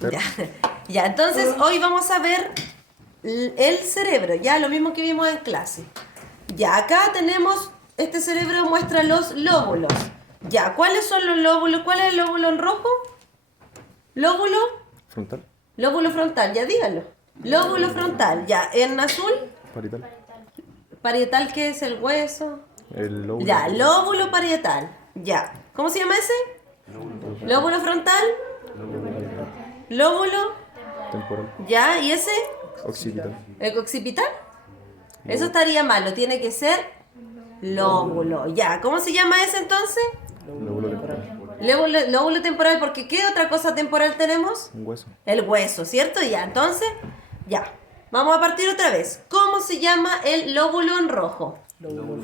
Ya, ya, entonces hoy vamos a ver el cerebro, ya lo mismo que vimos en clase. Ya, acá tenemos, este cerebro muestra los lóbulos. Ya, ¿cuáles son los lóbulos? ¿Cuál es el lóbulo en rojo? Lóbulo, Frontal. lóbulo frontal, ya díganlo. Lóbulo frontal, ya, en azul, Parietal. parietal, ¿qué es el hueso? El lóbulo. Ya, lóbulo parietal, ya. ¿Cómo se llama ese? Lóbulo frontal, lóbulo, Temporal. ya, ¿y ese? Occipital. ¿El occipital? Eso estaría malo, tiene que ser lóbulo. Ya, ¿cómo se llama ese entonces? Lóbulo temporal. Lóbulo temporal, porque ¿qué otra cosa temporal tenemos? Un hueso. El hueso, ¿cierto? Ya, entonces, ya. Vamos a partir otra vez. ¿Cómo se llama el lóbulo en rojo? Lóbulo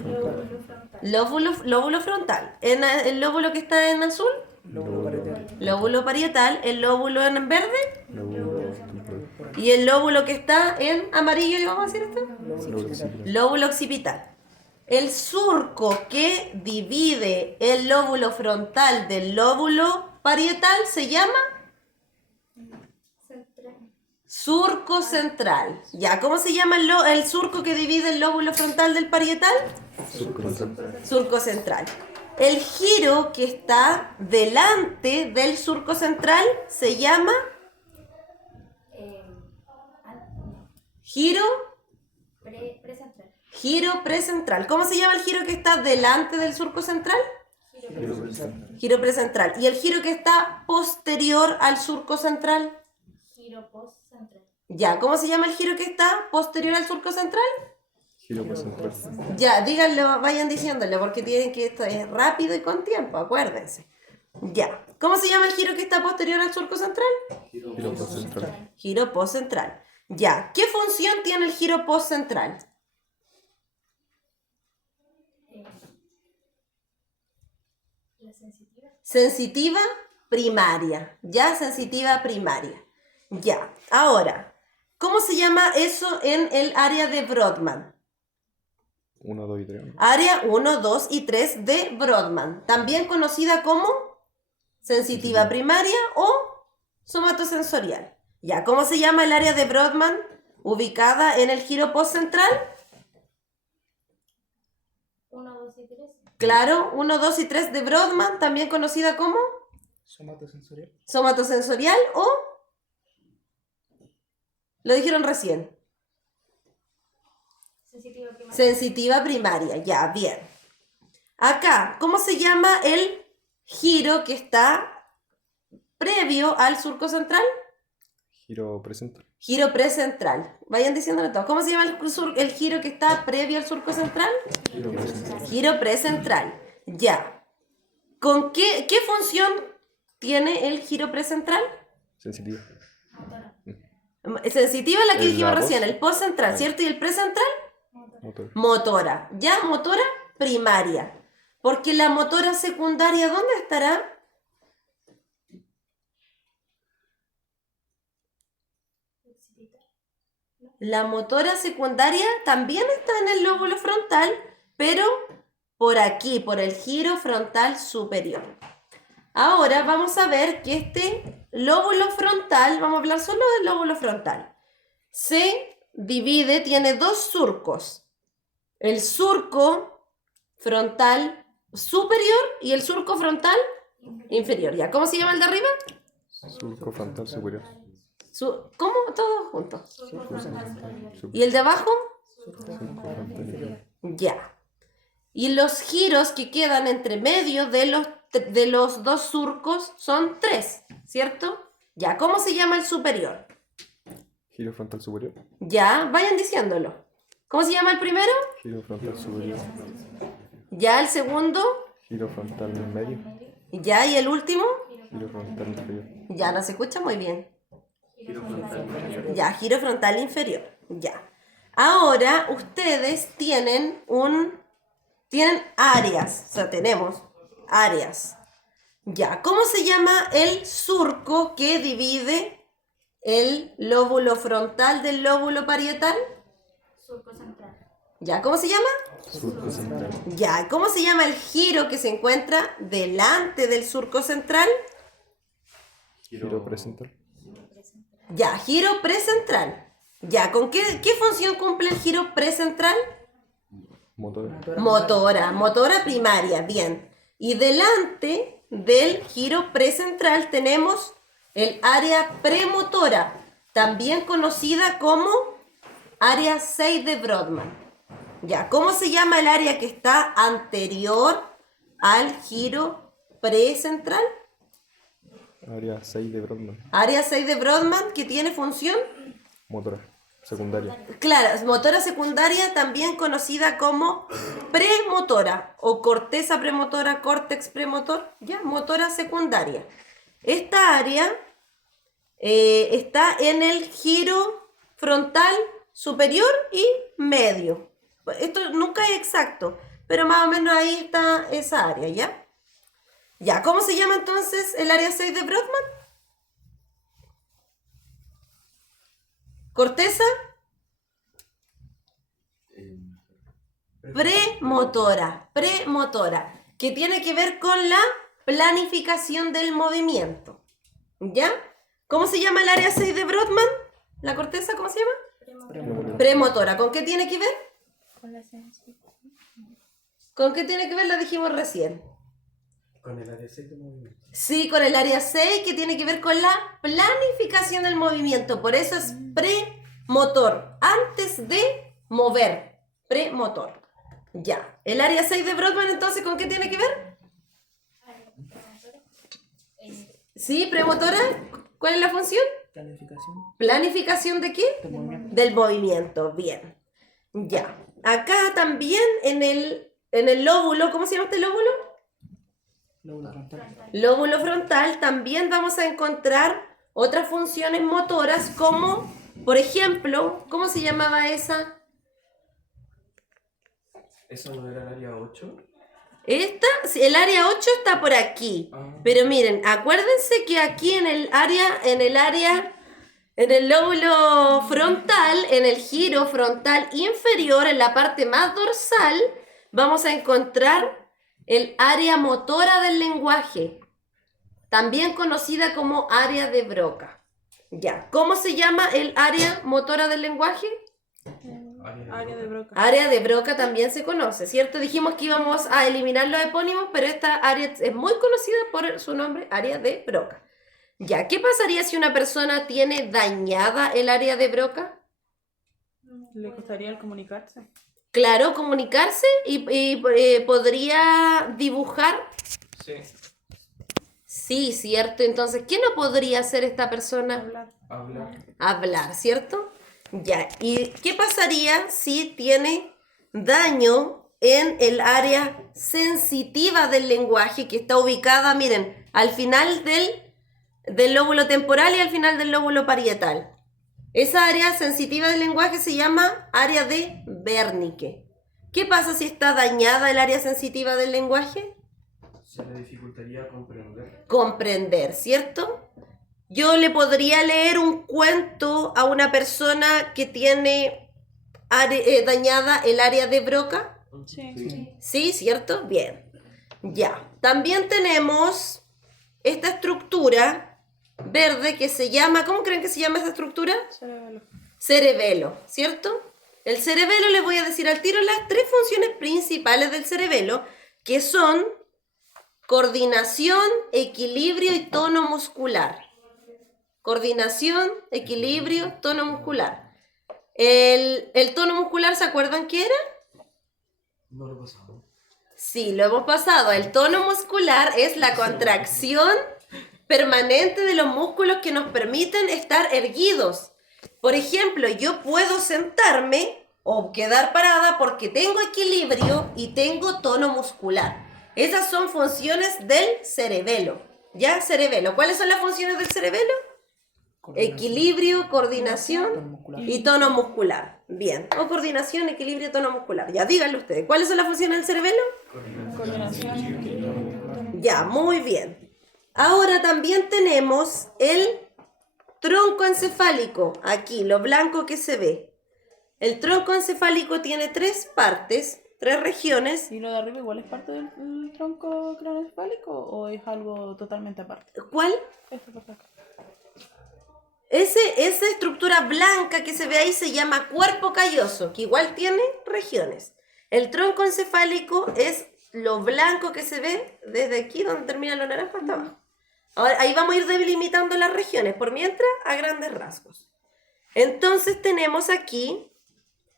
frontal. ¿El lóbulo que está en azul? Lóbulo parietal. ¿El lóbulo en verde? Lóbulo temporal. ¿Y el lóbulo que está en amarillo, y vamos a decir esto? Lóbulo occipital. Lóbulo occipital. El surco que divide el lóbulo frontal del lóbulo parietal se llama surco central. Ya, ¿cómo se llama el surco que divide el lóbulo frontal del parietal? Surco central. Surco central. El giro que está delante del surco central se llama giro Precentral. Giro precentral. ¿Cómo se llama el giro que está delante del surco central? Giro central. Giro precentral. ¿Y el giro que está posterior al surco central? Giro postcentral. Ya, ¿cómo se llama el giro que está posterior al surco central? Giro poscentral. Ya, díganlo, vayan diciéndole, porque tienen que esto es rápido y con tiempo, acuérdense. Ya, ¿cómo se llama el giro que está posterior al surco central? Giro postcentral. Giro postcentral. Ya, ¿qué función tiene el giro postcentral? La sensitiva. Sensitiva primaria, ya, sensitiva primaria. Ya, ahora, ¿cómo se llama eso en el área de Brodmann? 1, 2 y 3. Área 1, 2 y 3 de Brodmann, también conocida como sensitiva primaria o somatosensorial. Ya, ¿cómo se llama el área de Brodmann ubicada en el giro postcentral? 1, 2 y 3. Claro, 1, 2 y 3 de Brodmann, también conocida como Somatosensorial. somatosensorial o lo dijeron recién. Sensitiva primaria. Sensitiva primaria, ya, bien. Acá, ¿cómo se llama el giro que está previo al surco central? Giro precentral. Giro precentral. Vayan diciéndome todo. ¿Cómo se llama el giro que está previo al surco central? Giro precentral. Giro precentral, ya. ¿Con qué función tiene el giro precentral? Sensitiva. Sensitiva es la que La dijimos post. recién, el postcentral, ¿cierto? ¿Y el precentral? Motor. Motora, ya, motora primaria. Porque la motora secundaria, ¿dónde estará? La motora secundaria también está en el lóbulo frontal, pero por aquí, por el giro frontal superior. Ahora vamos a ver que este lóbulo frontal, vamos a hablar solo del lóbulo frontal, se divide, tiene dos surcos. El surco frontal superior y el surco frontal inferior. ¿Ya? ¿Cómo se llama el de arriba? Surco frontal superior. ¿Cómo? Todos juntos. Surco frontal superior. ¿Y el de abajo? Surco frontal inferior. Ya. Y los giros que quedan entre medio de los dos surcos son 3, ¿cierto? Ya. ¿Cómo se llama el superior? Giro frontal superior. Ya. Vayan diciéndolo. ¿Cómo se llama el primero? Giro frontal superior. Ya. ¿El segundo? Giro frontal en medio. Ya. ¿Y el último? Giro frontal inferior. Ya. No se escucha muy bien. Giro frontal inferior. Ya, giro frontal inferior. Ya. Ahora ustedes tienen áreas, o sea, tenemos áreas. Ya, ¿cómo se llama el surco que divide el lóbulo frontal del lóbulo parietal? Surco central. Ya, ¿cómo se llama? Surco central. Ya, ¿cómo se llama el giro que se encuentra delante del surco central? Giro precentral. Precentral. Ya, giro precentral. Ya, ¿con qué función cumple el giro precentral? Motor. Motora primaria, bien. Y delante del giro precentral tenemos el área premotora, también conocida como área 6 de Brodmann. Ya, ¿cómo se llama el área que está anterior al giro precentral? Área 6 de Brodmann. Área 6 de Brodmann, que tiene función, Motora. Secundaria. claro, motora secundaria, también conocida como premotora o corteza premotora, córtex premotor, ya, motora secundaria. Esta área está en el giro frontal superior y medio. Esto nunca es exacto, pero más o menos ahí está esa área, ¿ya? Ya, ¿cómo se llama entonces el área 6 de Brodmann? Corteza premotora, que tiene que ver con la planificación del movimiento, ¿ya? ¿Cómo se llama el área 6 de Brodmann? ¿La corteza cómo se llama? Premotora. ¿Con qué tiene que ver? Con la sensibilidad. ¿Con qué tiene que ver? La dijimos recién. Con el área 6 de movimiento. Sí, con el área 6 que tiene que ver con la planificación del movimiento. Por eso es premotor, antes de mover. Premotor. Ya. El área 6 de Brodmann, entonces, ¿con qué tiene que ver? Sí, premotora. ¿Cuál es la función? Planificación ¿Planificación de qué? del movimiento. Del movimiento. Bien. Ya. Acá también en el lóbulo, ¿cómo se llama este lóbulo? Lóbulo frontal. Lóbulo frontal, también vamos a encontrar otras funciones motoras como, por ejemplo, ¿cómo se llamaba esa? ¿Eso no era el área 8? Esta, sí, el área 8 está por aquí. Pero miren, acuérdense que aquí en el lóbulo frontal, en el giro frontal inferior, en la parte más dorsal, vamos a encontrar el área motora del lenguaje, también conocida como área de Broca. Ya, ¿cómo se llama el área motora del lenguaje? Área de Broca. Área de Broca también se conoce, ¿cierto? Dijimos que íbamos a eliminar los epónimos, pero esta área es muy conocida por su nombre, área de Broca. Ya, ¿qué pasaría si una persona tiene dañada el área de Broca? Le costaría el comunicarse. Claro, comunicarse y podría dibujar. Sí. Sí, ¿cierto? Entonces, ¿qué no podría hacer esta persona? Hablar. Hablar. Hablar, ¿cierto? Ya, ¿y qué pasaría si tiene daño en el área sensitiva del lenguaje que está ubicada, miren, al final del lóbulo temporal y al final del lóbulo parietal? Esa área sensitiva del lenguaje se llama área de Wernicke. ¿Qué pasa si está dañada el área sensitiva del lenguaje? Se le dificultaría comprender. Comprender, ¿cierto? Yo le podría leer un cuento a una persona que tiene dañada el área de Broca. Sí. Sí, ¿cierto? Bien. Ya. También tenemos esta estructura verde que se llama, ¿cómo creen que se llama esta estructura? Cerebelo. Cerebelo, ¿cierto? El cerebelo, les voy a decir al tiro las tres funciones principales del cerebelo, que son coordinación, equilibrio y tono muscular. Coordinación, equilibrio, tono muscular. El tono muscular, ¿se acuerdan qué era? No lo pasamos. Sí, lo hemos pasado. El tono muscular es la contracción permanente de los músculos que nos permiten estar erguidos. Por ejemplo, yo puedo sentarme o quedar parada porque tengo equilibrio y tengo tono muscular. Esas son funciones del cerebelo. ¿Ya? Cerebelo. ¿Cuáles son las funciones del cerebelo? Equilibrio, coordinación Tono muscular. y tono muscular. Bien. O coordinación, equilibrio, tono muscular. Ya, díganlo ustedes. ¿Cuáles son las funciones del cerebelo? Coordinación. Ya, muy bien. Ahora también tenemos el tronco encefálico. Aquí, lo blanco que se ve. El tronco encefálico tiene tres partes, tres regiones. ¿Y lo de arriba igual es parte del tronco craneoencefálico o es algo totalmente aparte? ¿Cuál? Esto pasa acá. Esa estructura blanca que se ve ahí se llama cuerpo calloso, que igual tiene regiones. El tronco encefálico es lo blanco que se ve desde aquí donde termina lo naranja hasta abajo. Ahora, ahí vamos a ir delimitando las regiones, por mientras a grandes rasgos. Entonces tenemos aquí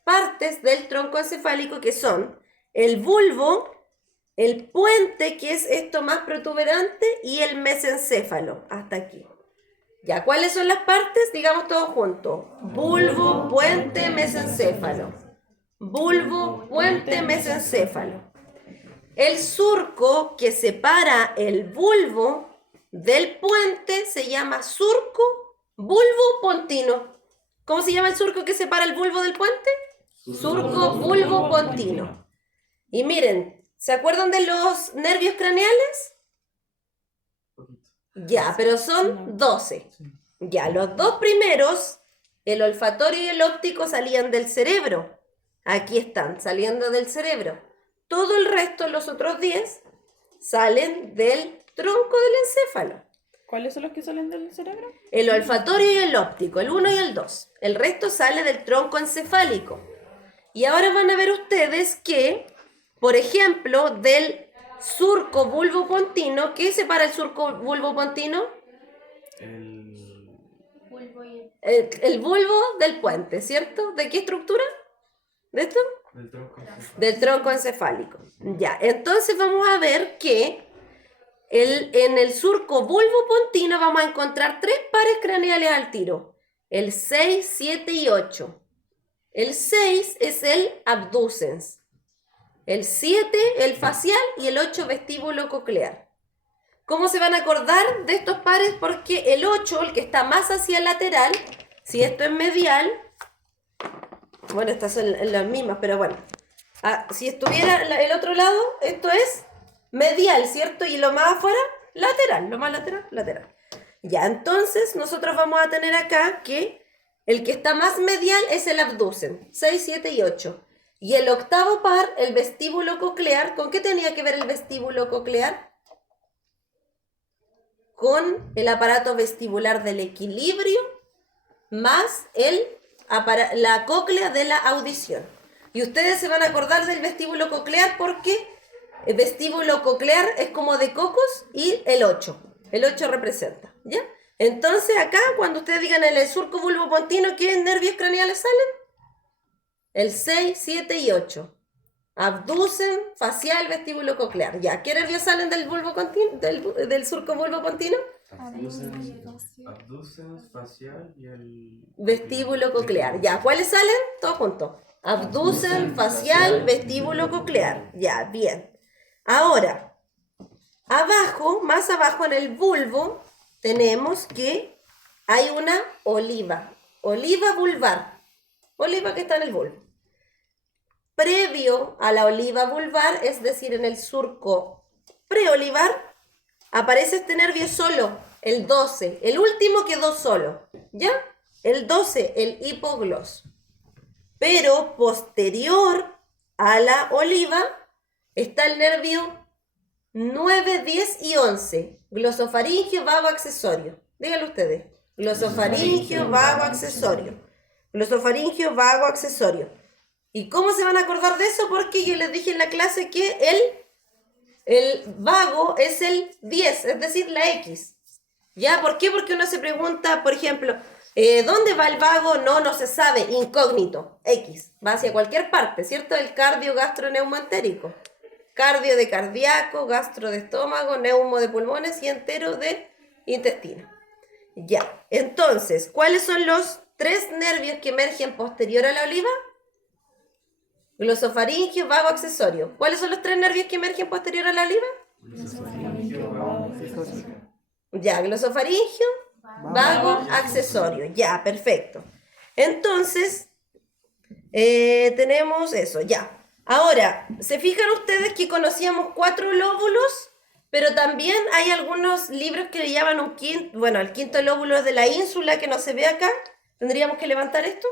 partes del tronco encefálico que son el bulbo, el puente, que es esto más protuberante, y el mesencéfalo, hasta aquí. Ya, ¿cuáles son las partes? Digamos todos juntos. Bulbo, puente, mesencéfalo. Bulbo, puente, mesencéfalo. El surco que separa el bulbo del puente se llama surco bulbo-pontino. ¿Cómo se llama el surco que separa el bulbo del puente? Surco bulbo-pontino. Y miren, ¿se acuerdan de los nervios craneales? Ya, pero son 12. Ya, los dos primeros, el olfatorio y el óptico, salían del cerebro. Aquí están, saliendo del cerebro. Todo el resto, los otros 10, salen del tronco del encéfalo. ¿Cuáles son los que salen del cerebro? El olfatorio y el óptico, el 1 y el 2. El resto sale del tronco encefálico. Y ahora van a ver ustedes que, por ejemplo, del surco bulbopontino, ¿qué separa el surco bulbopontino? El Bulbo y El bulbo del puente, ¿cierto? ¿De qué estructura? ¿De esto? del tronco. Del tronco encefálico. Ya, entonces vamos a ver que en el surco bulbopontino vamos a encontrar 3 pares craneales al tiro. El 6, 7 y 8. El 6 es el abducens. El 7, el facial, y el 8, vestíbulo coclear. ¿Cómo se van a acordar de estos pares? Porque el 8, el que está más hacia el lateral, si esto es medial, bueno, estas son las mismas, pero bueno, si estuviera el otro lado, esto es medial, ¿cierto? Y lo más afuera, lateral, lo más lateral, lateral. Ya, entonces nosotros vamos a tener acá que el que está más medial es el abducen, 6, 7 y 8. Y el octavo par, el vestíbulo coclear, ¿con qué tenía que ver el vestíbulo coclear? Con el aparato vestibular del equilibrio más la cóclea de la audición. Y ustedes se van a acordar del vestíbulo coclear porque el vestíbulo coclear es como de cocos y el 8. El 8 representa, ¿ya? Entonces acá, cuando ustedes digan el surco bulbopontino, ¿qué nervios craneales salen? El 6, 7 y 8. Abducen, facial, vestíbulo coclear. Ya, ¿qué nervios salen del del surco bulbopontino? Abducens, facial y el Vestíbulo coclear. Ya, ¿cuáles salen? Todos juntos. Abducen, facial, vestíbulo coclear. Ya, bien. Ahora, abajo, más abajo en el bulbo, tenemos que hay una oliva. Oliva vulvar. Oliva que está en el bulbo. Previo a la oliva vulvar, es decir, en el surco preolivar, aparece este nervio solo, el 12. El último quedó solo, ¿ya? El 12, el hipogloso. Pero posterior a la oliva está el nervio 9, 10 y 11. Glosofaringio, vago, accesorio. Díganlo ustedes. Glosofaringio, vago, accesorio. Glosofaringio, vago, accesorio. ¿Y cómo se van a acordar de eso? Porque yo les dije en la clase que el vago es el 10, es decir, la X. ¿Ya? ¿Por qué? Porque uno se pregunta, por ejemplo, ¿dónde va el vago? No se sabe, incógnito, X. Va hacia cualquier parte, ¿cierto? El cardio gastroneumoentérico. Cardio de cardíaco, gastro de estómago, neumo de pulmones y entero de intestino. Ya, entonces, ¿cuáles son los 3 nervios que emergen posterior a la oliva? Glosofaringio, vago, accesorio. ¿Cuáles son los 3 nervios que emergen posterior a la oliva? Ya, glosofaringio, vago, accesorio. Ya, perfecto. Entonces, tenemos eso, ya. Ahora, ¿se fijan ustedes que conocíamos 4 lóbulos? Pero también hay algunos libros que le llaman un quinto, bueno, el quinto lóbulo es de la ínsula que no se ve acá. Tendríamos que levantar esto,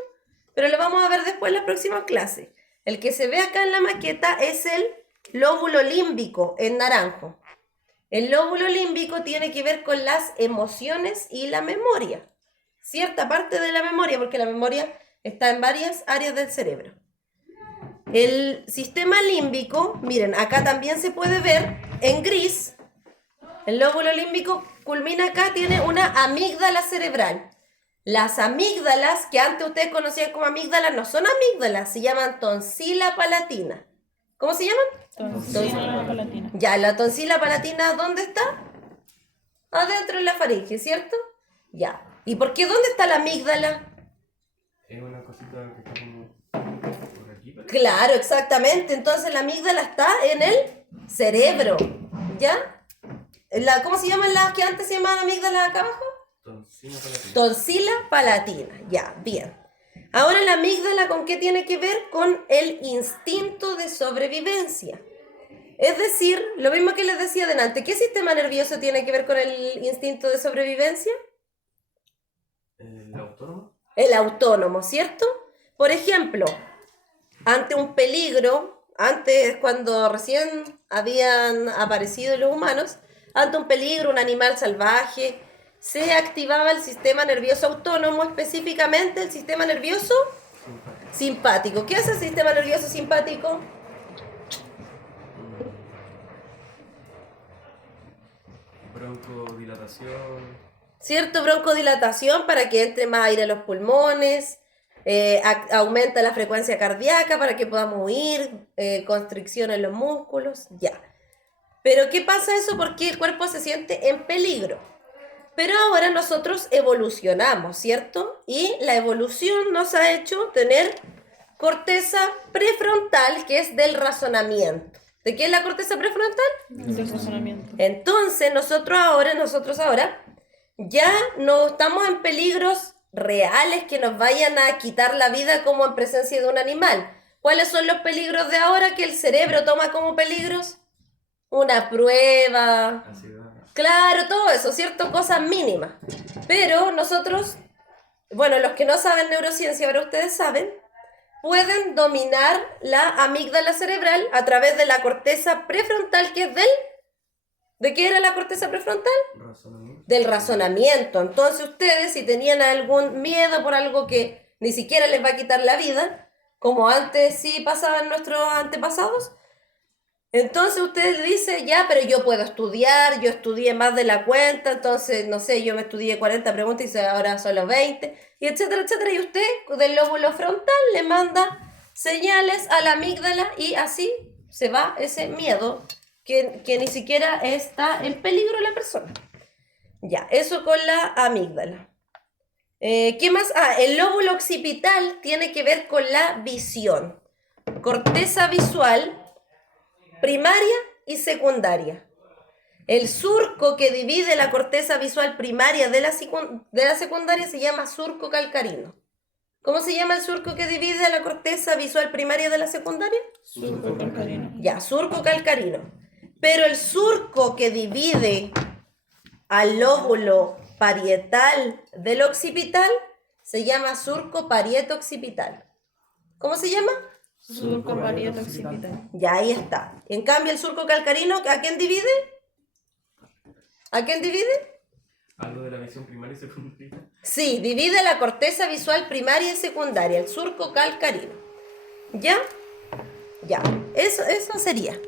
pero lo vamos a ver después en la próxima clase. El que se ve acá en la maqueta es el lóbulo límbico, en naranjo. El lóbulo límbico tiene que ver con las emociones y la memoria. cierta parte de la memoria, porque la memoria está en varias áreas del cerebro. El sistema límbico, miren, acá también se puede ver en gris. El lóbulo límbico culmina acá, tiene una amígdala cerebral. Las amígdalas, que antes ustedes conocían como amígdalas, no son amígdalas, se llaman tonsila palatina. ¿Cómo se llaman? Tonsila palatina. Ya, la tonsila palatina, ¿dónde está? Adentro de la faringe, ¿cierto? Ya. ¿Y por qué dónde está la amígdala? Es una cosita que está como por aquí, parece. Claro, exactamente. Entonces la amígdala está en el cerebro. ¿Ya? ¿Cómo se llaman las que antes se llamaban amígdalas acá abajo? Tonsila palatina. Tonsila palatina. Ya, bien. Ahora la amígdala, ¿con qué tiene que ver? Con el instinto de sobrevivencia. Es decir, lo mismo que les decía delante, ¿qué sistema nervioso tiene que ver con el instinto de sobrevivencia? ¿El autónomo? El autónomo, ¿cierto? Por ejemplo, ante un peligro, antes cuando recién habían aparecido los humanos, ante un peligro, un animal salvaje, se activaba el sistema nervioso autónomo, específicamente el sistema nervioso simpático. ¿Qué hace el sistema nervioso simpático? Broncodilatación. ¿Cierto? Broncodilatación para que entre más aire a los pulmones, aumenta la frecuencia cardíaca para que podamos huir, constricción en los músculos, ya. Pero ¿qué pasa eso? Porque el cuerpo se siente en peligro. Pero ahora nosotros evolucionamos, ¿cierto? Y la evolución nos ha hecho tener corteza prefrontal, que es del razonamiento. ¿De qué es la corteza prefrontal? Del razonamiento. Entonces nosotros ahora ya no estamos en peligros reales que nos vayan a quitar la vida como en presencia de un animal. ¿Cuáles son los peligros de ahora que el cerebro toma como peligros? Una prueba, Ansiedad. claro, todo eso, ¿cierto? Cosas mínimas. Pero nosotros, bueno, los que no saben neurociencia, ahora ustedes saben, pueden dominar la amígdala cerebral a través de la corteza prefrontal, que es ¿de qué era la corteza prefrontal? Razonamiento. Del razonamiento. Entonces ustedes, si tenían algún miedo por algo que ni siquiera les va a quitar la vida, como antes sí pasaban nuestros antepasados, entonces ustedes le dicen, ya, pero yo puedo estudiar, yo estudié más de la cuenta, entonces, no sé, yo me estudié 40 preguntas y ahora solo 20, y etcétera, etcétera, y usted del lóbulo frontal le manda señales a la amígdala y así se va ese miedo que ni siquiera está en peligro la persona. Ya, eso con la amígdala. ¿Qué más? El lóbulo occipital tiene que ver con la visión. Corteza visual primaria y secundaria. El surco que divide la corteza visual primaria de la secundaria se llama surco calcarino. ¿Cómo se llama el surco que divide la corteza visual primaria de la secundaria? Surco calcarino. Ya, surco calcarino. Pero el surco que divide al lóbulo parietal del occipital se llama surco parieto occipital. ¿Cómo se llama? Surco parieto occipital. Ya, ahí está. En cambio, el surco calcarino, ¿a quién divide? ¿A quién divide? Algo de la visión primaria y secundaria. Sí, divide la corteza visual primaria y secundaria, el surco calcarino. ¿Ya? Ya, eso sería.